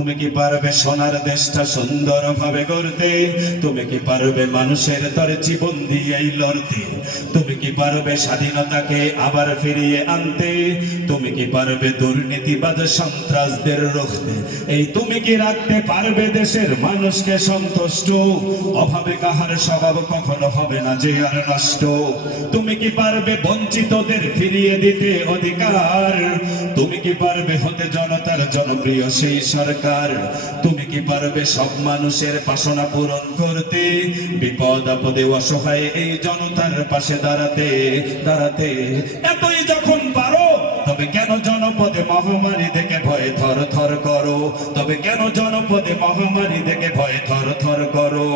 তুমি কি পারবে সোনার দেশটা সুন্দরভাবে গড়তে? তুমি কি পারবে মানুষের তরে জীবন দিয়েই লড়তে? তুমি কি পারবে স্বাধীনতাকে আবার ফিরিয়ে আনতে? তুমি কি পারবে দুর্নীতিবাদ সন্ত্রাসদের রুখতে? এই তুমি কি রাখতে পারবে দেশের মানুষকে সন্তুষ্ট? অভাবে কাহার স্বভাব কখনো হবে না যে আর নষ্ট। তুমি কি পারবে বঞ্চিতদের ফিরিয়ে দিতে অধিকার? তুমি কি পারবে হতে জনতার জনপ্রিয় সেই সরকার? তুমি কি পারবে সব মানুষের বাসনা পূরণ করতে? বিপদ, আপদে, অসহায় এই জনতার পাশে দাঁড়াতে দাঁড়াতে, এতই যখন তবে কেন জনপদে মহামারী দেখে ভয়ে থর থর করো? তবে কেন জনপদে মহামারী দেখে ভয়ে থর থর করো?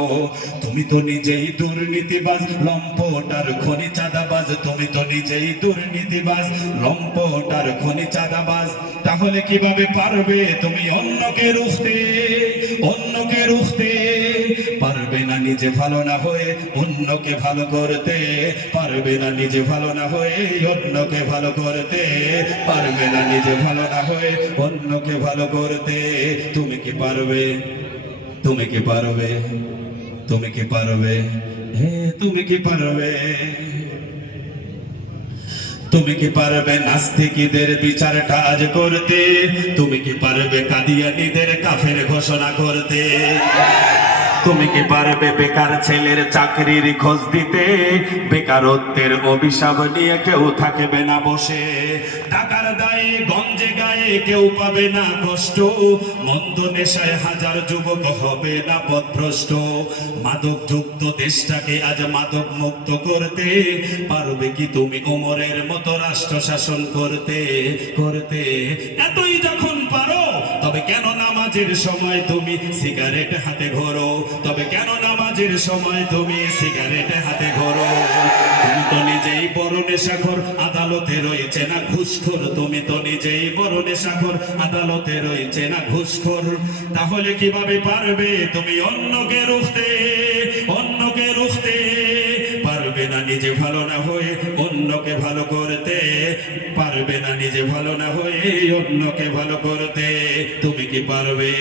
তুমি তো নিজেই দুর্নীতিবাজ, লম্পট আর খনি চাঁদাবাজ। তুমি তো নিজেই দুর্নীতিবাজ, লম্পট আর খনি চাঁদাবাজ। তাহলে কীভাবে পারবে তুমি অন্যকে রুখতে? অন্যকে রুখতে? নিজে ভালো না হয়ে অন্যকে ভালো করতে পারবে না নিজে ভালো না হয়ে অন্যকে ভালো করতে পারবে না নিজে ভালো না হয়ে অন্যকে ভালো করতে। তুমি কি পারবে? তুমি কি পারবে? তুমি কি পারবে? হে, তুমি কি পারবে? তুমি কি পারবে নাস্তিকীদের বিচারটা আজ করতে? তুমি কি পারবে কাদিয়ানিদের কাফের ঘোষণা করতে? তুমি কি পারবে বেকার ছেলের চাকরির খোঁজ দিতে? বেকারত্বের অভিশাপ নিয়ে কেউ থাকবে না বসে। টাকার দায়ে গঞ্জে গায়ে কেউ পাবে না কষ্ট। মন্দ নেশায় হাজার যুবক হবে না পথভ্রষ্ট। মাদক যুক্ত দেশটাকে আজ মাদক মুক্ত করতে। পারবে কি তুমি ওমরের মতো রাষ্ট্র শাসন করতে? করতে। এতই নামাজের সময় তুমি সিগারেট হাতে ঘোরো। তবে কেন নামাজের সময় তুমি সিগারেট হাতে ঘোরো? তুমি তো নিজেই বড় নেশাখর, আদালতে রয়েছে না ঘুষখোর। তুমি তো নিজেই বড় নেশাখর, আদালতে রয়েছে না ঘুষখোর। তাহলে কীভাবে পারবে তুমি অন্যকে রুখতে? পারবে না নিজে ভালো না হয়ে অন্যকে ভালো করতে, পারবে না নিজে ভালো না হয়ে অন্যকে ভালো করতে। তুমি কি পারবে?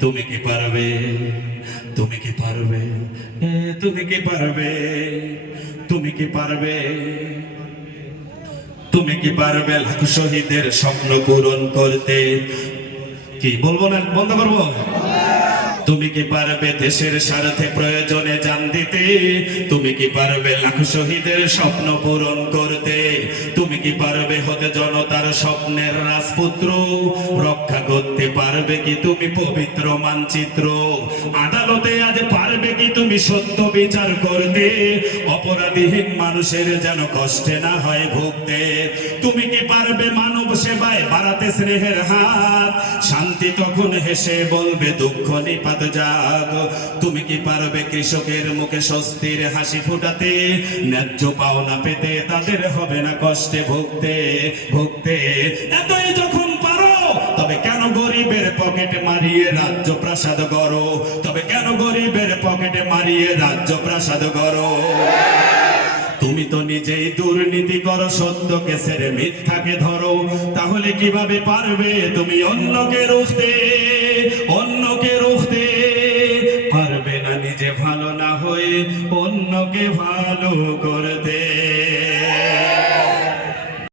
তুমি কি পারবে? তুমি কি পারবে? তুমি কি পারবে? তুমি কি পারবে? তুমি কি পারবে লাখ শহীদের স্বপ্ন পূরণ করতে? কি বলব না? বন্ধ করব তুমি কি পারবে দেশের স্বার্থে প্রয়োজনে জান দিতে? তুমি কি পারবে লাখ শহীদের স্বপ্ন পূরণ করতে? তুমি কি পারবে হতে জনতার স্বপ্নের রাজপুত্র? রক্ষা করতে পারবে কি তুমি পবিত্র মানচিত্র? কি তুমি সত্য বিচার করতে অপরাধীহীন মানুষের যেন কষ্টে না হয় ভুগতে। তুমি কি পারবে মানব সেবায় বাড়াতে স্নেহের হাত? শান্তি তখন হেসে বলবে, দুঃখ নিপাত যাগ। তুমি কি পারবে কৃষকের মুখে স্বস্তির হাসি ফুটাতে? ন্যায্য পাওনা পেতে তাদের হবে না কষ্টে ভুগতে ভুগতে। এতই যখন পারো, তবে কেন গরিবের পকেটে মারিয়ে রাজ্য প্রাসাদ করো তবে পকেটে মারিয়ে রাজ্য প্রাসাদ করো। তুমি তো নিজেই দুর্নীতি করো, সত্যকে সেরে মিথ্যাকে ধরো। তাহলে কীভাবে পারবে তুমি অন্যকে রুখতে? অন্যকে রুখতে পারবে না নিজে ভালো না হয়ে অন্যকে ভালো করতে।